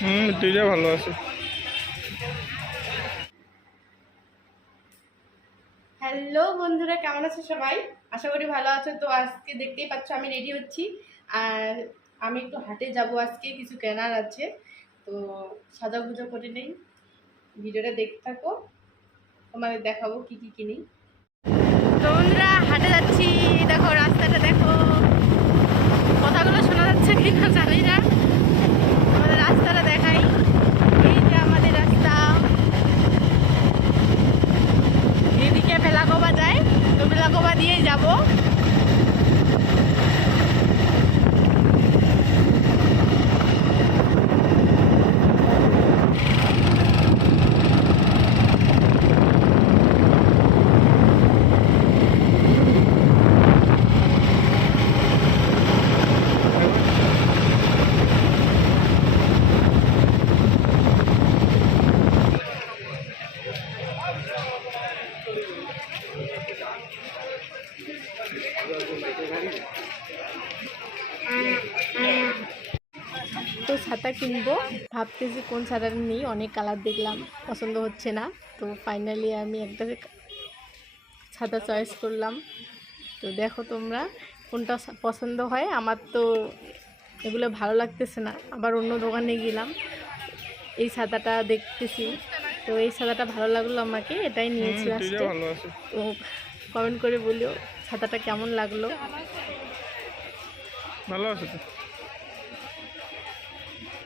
দুইটা ভালো আছে। হ্যালো বন্ধুরা, কেমন আছো সবাই? আশা করি ভালো আছো। তো আজকে দেখতেই পাচ্ছ আমি রেডি হচ্ছি, আর আমি একটু হাটে যাব, আজকে কিছু কেনার আছে। তো সাজাগুজো করে নেই, ভিডিওটা দেখতে থাকো, তোমাদের দেখাবো কি কি কিনি। তো বন্ধুরা হাটে যাচ্ছি, দেখো রাস্তাটা দেখো, কথাগুলো শোনা যাচ্ছে কিনা জানি না, আমাদের রাস্তাটা দেখাই। এই যে আমাদের রাস্তা, এদিকে বেলাগোবা যায়, তো বেলাগোবা দিয়েই যাবো। তো ছাতা কিনবো, ভাবতেছি কোন ছাতাটা নিই, অনেক কালার দেখলাম, পছন্দ হচ্ছে না। তো ফাইনালি আমি একটা ছাতা চয়েস করলাম। তো দেখো তোমরা কোনটা পছন্দ হয়। আমার তো এগুলো ভালো লাগতেছে না, আবার অন্য দোকানে গেলাম, এই ছাতাটা দেখতেছি, তো এই ছাতাটা ভালো লাগলো আমাকে, এটাই নিয়েছি লাস্টে। তো কমেন্ট করে বলিও ছাতাটা কেমন লাগলো। ভালো আছে তো।